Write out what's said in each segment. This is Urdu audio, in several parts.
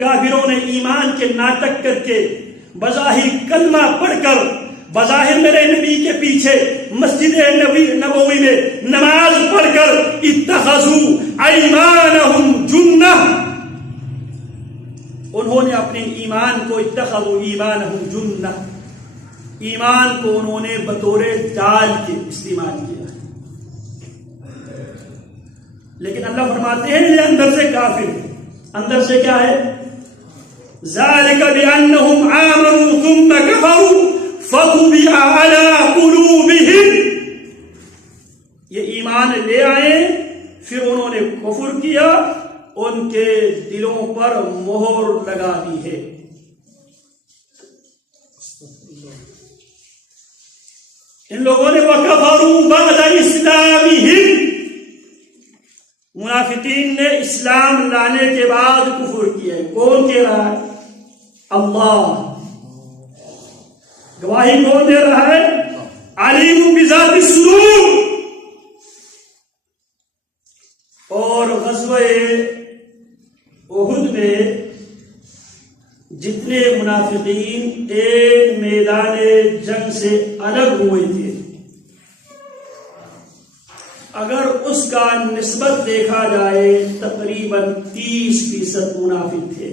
کافروں نے ایمان کے ناٹک کر کے بظاہر کلمہ پڑھ کر بظاہر میرے نبی کے پیچھے مسجد نبوی میں نماز پڑھ کر اتخذوا ایمانہم جنہ، انہوں نے اپنے ایمان کو اتخذوا ایمانہم جنہ، ایمان کو انہوں نے بطور ڈال کے استعمال کیا. لیکن اللہ فرماتے ہیں یہ اندر سے کافر، اندر سے کیا ہے؟ ذالک بأنہم آمنوا ثم کفروا فطبع علی قلوبہم، یہ ایمان لے آئے پھر انہوں نے کفر کیا، ان کے دلوں پر مہر لگا دی ہے. ان لوگوں نے وَكَفَرُوا بَعْدَ إِسْلَامِهِمْ، منافقین نے اسلام لانے کے بعد کفر کیا. کون کہہ رہا ہے؟ اللہ. گواہی کون دے رہا ہے؟ علیم بذات الصدور. اور غزوہ احد میں جتنے منافقین ایک میدان جنگ سے الگ ہوئے تھے، اگر اس کا نسبت دیکھا جائے تقریباً 30% منافق تھے.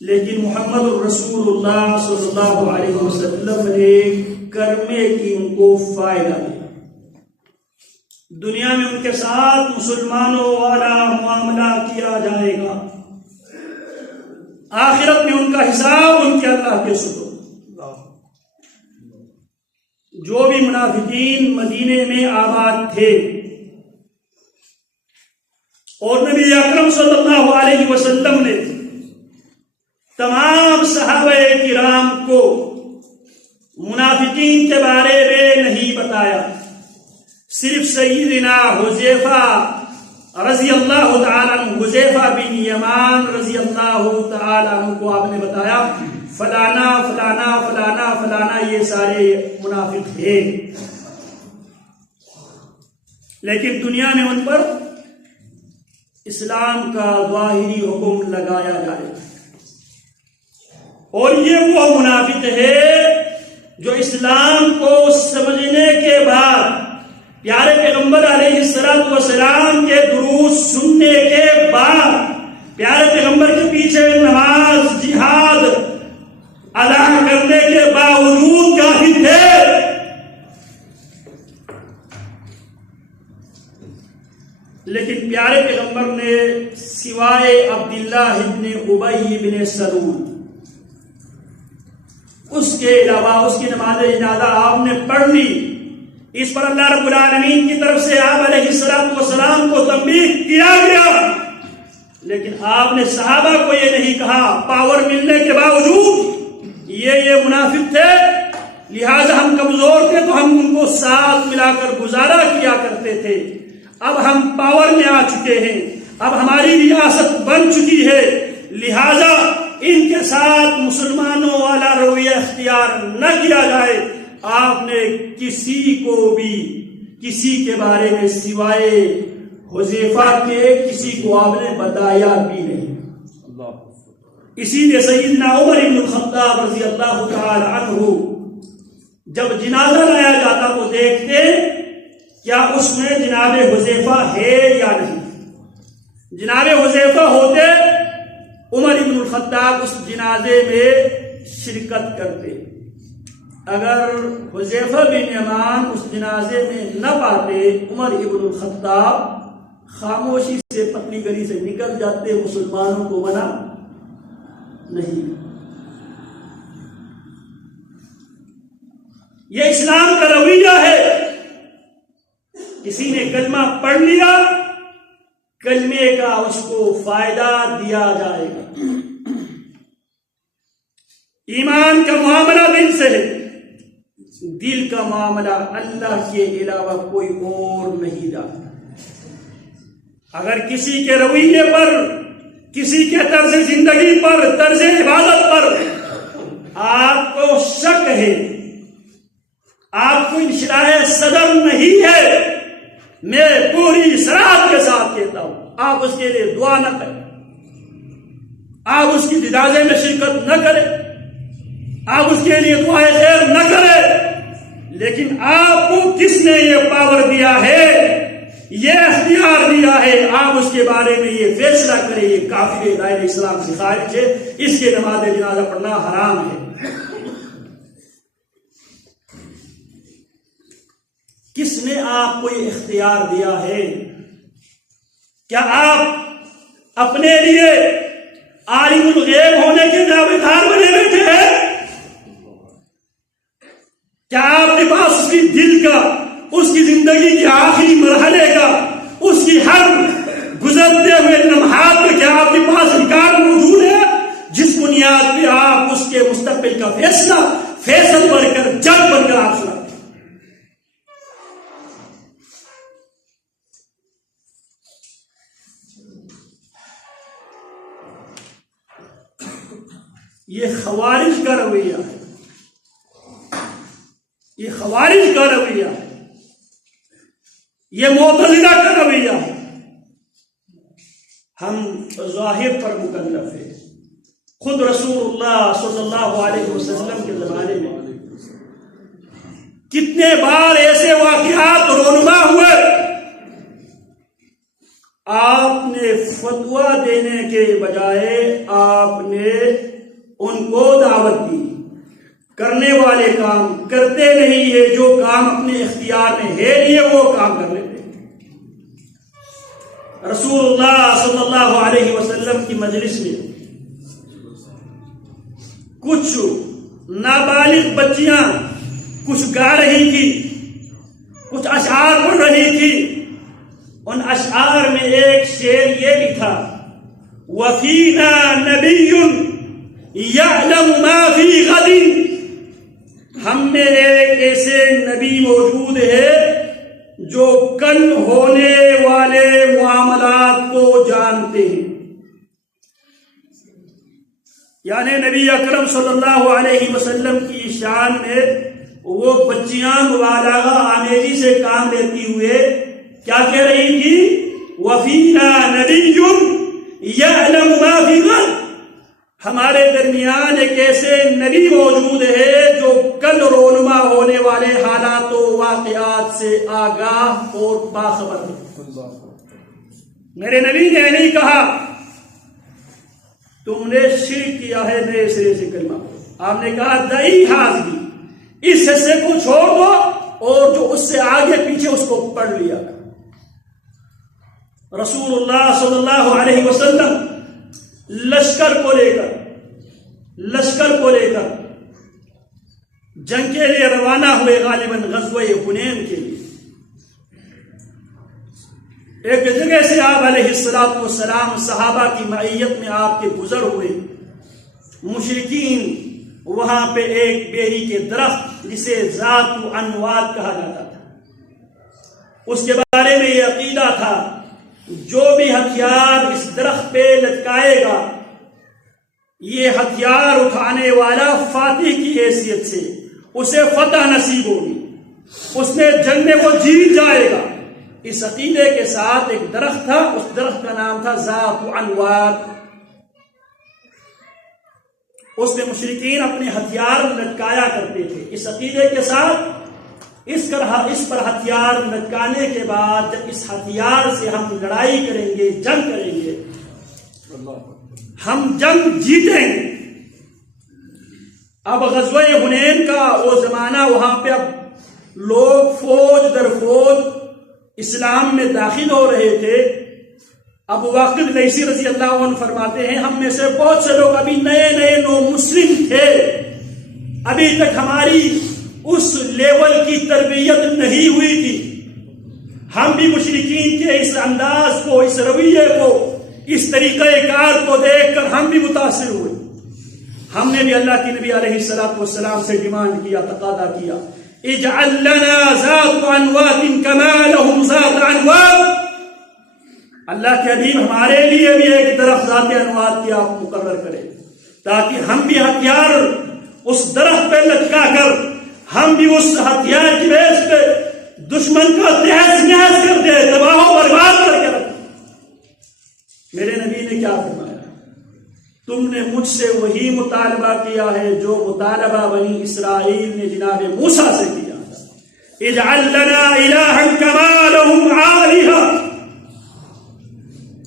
لیکن محمد الرسول اللہ صلی اللہ علیہ وسلم نے کرمے کی ان کو فائدہ دیا. دنیا میں ان کے ساتھ مسلمانوں والا معاملہ کیا جائے گا، آخرت میں ان کا حساب ان کے اللہ کے سپرد. جو بھی منافقین مدینے میں آباد تھے اور نبی اکرم صلی اللہ علیہ وسلم نے تمام صحابہ کرام کو منافقین کے بارے میں نہیں بتایا، صرف سیدنا حذیفہ رضی اللہ تعالیٰ عنہ، حذیفہ بن یمان رضی اللہ تعالیٰ عنہ کو آپ نے بتایا فلانا فلانا فلانا فلانا یہ سارے منافق تھے. لیکن دنیا میں ان پر اسلام کا ظاہری حکم لگایا جائے. اور یہ وہ منافق ہے جو اسلام کو سمجھنے کے بعد پیارے پیغمبر علیہ السلام کے دروس سننے کے بعد پیارے پیغمبر کے پیچھے نماز جہاد ادا کرنے کے باوجود کافر تھے. لیکن پیارے پیغمبر نے سوائے عبداللہ ابن ابی بن سلول، اس کے علاوہ اس کی نماز جنازہ آپ نے پڑھ لی. اس پر اللہ رب العالمین کی طرف سے آپ علیہ السلام کو تنبیہ کیا گیا، لیکن آپ نے صحابہ کو یہ نہیں کہا. پاور ملنے کے باوجود یہ منافق تھے، لہذا ہم کمزور تھے تو ہم ان کو ساتھ ملا کر گزارا کیا کرتے تھے. اب ہم پاور میں آ چکے ہیں، اب ہماری ریاست بن چکی ہے، لہذا ان کے ساتھ مسلمانوں والا رویہ اختیار نہ کیا جائے. آپ نے کسی کو بھی کسی کے بارے میں سوائے حذیفہ کے کسی کو آپ نے بتایا بھی نہیں. اسی لیے سیدنا عمر بن الخطاب رضی اللہ تعالی عنہ جب جنازہ لایا جاتا تو دیکھتے کیا اس میں جناب حذیفہ ہے یا نہیں. جناب حذیفہ ہوتے عمر بن الخطاب اس جنازے میں شرکت کرتے. اگر حذیفہ بن یمان اس جنازے میں نہ پاتے عمر بن الخطاب خاموشی سے پتلی گلی سے نکل جاتے، مسلمانوں کو منع نہیں. یہ اسلام کا رویہ ہے. کسی نے کلمہ پڑھ لیا، کلمے کا اس کو فائدہ دیا جائے گا. ایمان کا معاملہ دل سے ہے، دل کا معاملہ اللہ کے علاوہ کوئی اور نہیں جانتا. اگر کسی کے رویے پر، کسی کے طرز زندگی پر، طرز عبادت پر آپ کو شک ہے، آپ کو انشراح صدر نہیں ہے، میں پوری صراحت کے ساتھ کہتا ہوں آپ اس کے لیے دعا نہ کریں. آپ اس کی جنازے میں شرکت نہ کریں، آپ اس کے لیے دعائے خیر نہ کریں، لیکن آپ کو کس نے یہ پاور دیا ہے، یہ اختیار دیا ہے، آپ اس کے بارے میں یہ فیصلہ کریں یہ کافر ہے، دائرہ اسلام سے خارج ہے، اس کے نماز جنازہ پڑھنا حرام ہے۔ کس نے آپ کو یہ اختیار دیا ہے؟ کیا آپ اپنے لیے عالم الغیب ہونے کے دعوے دار بنے بیٹھے ہیں؟ کیا آپ کے پاس اس کی دل کا، اس کی زندگی کے آخری مرحلے کا، اس کی ہر گزرتے ہوئے لمحات میں کیا آپ کے پاس ریکارڈ موجود ہے جس بنیاد پہ آپ اس کے مستقبل کا فیصل بن کر جج بن کر آپ سناتے ہیں؟ یہ خوارج کا رویہ ہے، یہ خوارج کا رویہ ہے، یہ معتزلہ کا رویہ ہے۔ ہم ظاہر پر مکلف ہیں۔ خود رسول اللہ صلی اللہ علیہ وسلم کے زمانے میں کتنے بار ایسے واقعات رونما ہوئے، آپ نے فتویٰ دینے کے بجائے آپ نے ان کو دعوت دی، کرنے والے کام کرتے نہیں، یہ جو کام اپنے اختیار میں ہے یہ وہ کام کر لیتے۔ رسول اللہ صلی اللہ علیہ وسلم کی مجلس میں کچھ نابالغ بچیاں کچھ گا رہی تھی، کچھ اشعار پڑھ رہی تھی۔ ان اشعار میں ایک شعر یہ بھی تھا، وَفِينَا نَبِيٌّ یعلم ما فی غد، ہم میں ایک ایسے نبی موجود ہے جو کل ہونے والے معاملات کو جانتے ہیں۔ یعنی نبی اکرم صلی اللہ علیہ وسلم کی شان میں وہ بچیاں مبالغہ آمیزی سے کام لیتی ہوئے کیا کہہ رہی تھی؟ وَفِينَا نَبِيٌّ یعلم ما فی غد، ہمارے درمیان ایک ایسے نبی موجود ہے جو کل رونما ہونے والے حالات و واقعات سے آگاہ اور باخبر ہے۔ میرے نبی نے نہیں کہا تم نے شرک کیا ہے نئے سرے سے کلمہ، آپ نے کہا دئی حاضری، اس حصے کو چھوڑ دو اور جو اس سے آگے پیچھے اس کو پڑھ لیا۔ رسول اللہ صلی اللہ علیہ وسلم لشکر کو لے کر جنگ کے لیے روانہ ہوئے، غالباً غزوہ حنین کے لیے۔ ایک جگہ سے آپ علیہ الصلوۃ والسلام صحابہ کی معیت میں آپ کے گزر ہوئے، مشرکین وہاں پہ ایک بیری کے درخت جسے ذات انواد کہا جاتا تھا، اس کے بارے میں یہ عقیدہ تھا جو بھی ہتھیار اس درخت پہ لٹکائے گا یہ ہتھیار اٹھانے والا فاتح کی حیثیت سے اسے فتح نصیب ہوگی، اس نے جنگ میں وہ جیت جائے گا۔ اس عقیدے کے ساتھ ایک درخت تھا، اس درخت کا نام تھا ذات انواد۔ اس میں مشرکین اپنے ہتھیار لٹکایا کرتے تھے۔ اس عقیدے کے ساتھ اس پر ہتھیار لٹکانے کے بعد جب اس ہتھیار سے ہم لڑائی کریں گے، جنگ کریں گے، ہم جنگ جیتیں گے۔ اب غزوہ حنین کا وہ زمانہ، وہاں پہ اب لوگ فوج در فوج اسلام میں داخل ہو رہے تھے۔ ابو واقد لیثی رضی اللہ عنہ فرماتے ہیں ہم میں سے بہت سے لوگ ابھی نئے نو مسلم تھے، ابھی تک ہماری اس لیول کی تربیت نہیں ہوئی تھی، ہم بھی مشرکین کے اس انداز کو، اس رویے کو، اس طریقہ کار کو دیکھ کر ہم بھی متاثر ہوئے۔ ہم نے بھی اللہ کے نبی علیہ الصلوۃ والسلام سے ڈیمانڈ کیا، تقاضا کیا، اجعل لنا ذات انوات کما لهم ذات انوات، اللہ کے حبیب ہمارے لیے بھی ایک درخت ذات انوات کی آپ مقرر کرے تاکہ ہم بھی ہتھیار اس درخت پہ لٹکا کر ہم بھی اس ہتھیار کی بیس پہ دشمن کا تہس نہس کر دے، تباہ و برباد کر کے رکھے۔ میرے نبی نے کیا فرمایا؟ تم نے مجھ سے وہی مطالبہ کیا ہے جو مطالبہ بنی اسرائیل نے جناب موسیٰ سے کیا تھا، اجعل لنا الہا کما لہم آلہہ،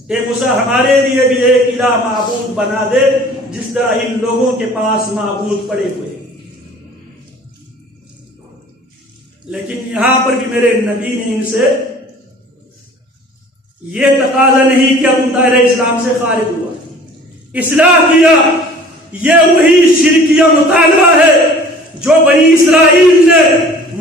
اے موسیٰ ہمارے لیے بھی ایک الہ معبود بنا دے جس طرح ان لوگوں کے پاس معبود پڑے ہوئے۔ لیکن یہاں پر بھی میرے نبی نے ان سے یہ تقاضا نہیں کیا تم دائرہ اسلام سے خارج ہوا، اصلاح کیا۔ یہ وہی شرکیہ مطالبہ ہے جو بنی اسرائیل نے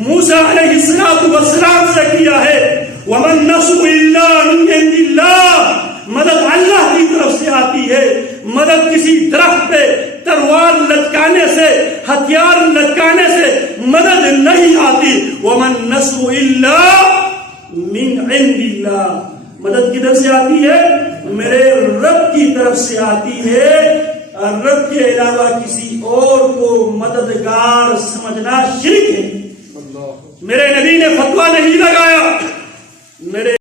موسیٰ علیہ السلام سے کیا ہے۔ وَمَن نَّصْرُ إِلَّا مِنْ عِندِ اللَّهِ، مدد اللہ کی طرف سے آتی ہے، مدد کسی درخت پہ تلوار لٹکانے سے، ہتھیار لٹکانے سے مدد نہیں آتی۔ وَمَن نَّصْرُ إِلَّا مِنْ عِندِ اللَّهِ، مدد کدھر سے آتی ہے؟ میرے رب کی طرف سے آتی ہے، اور رب کے علاوہ کسی اور کو مددگار سمجھنا شرک ہے۔ میرے نبی نے فتویٰ نہیں لگایا، میرے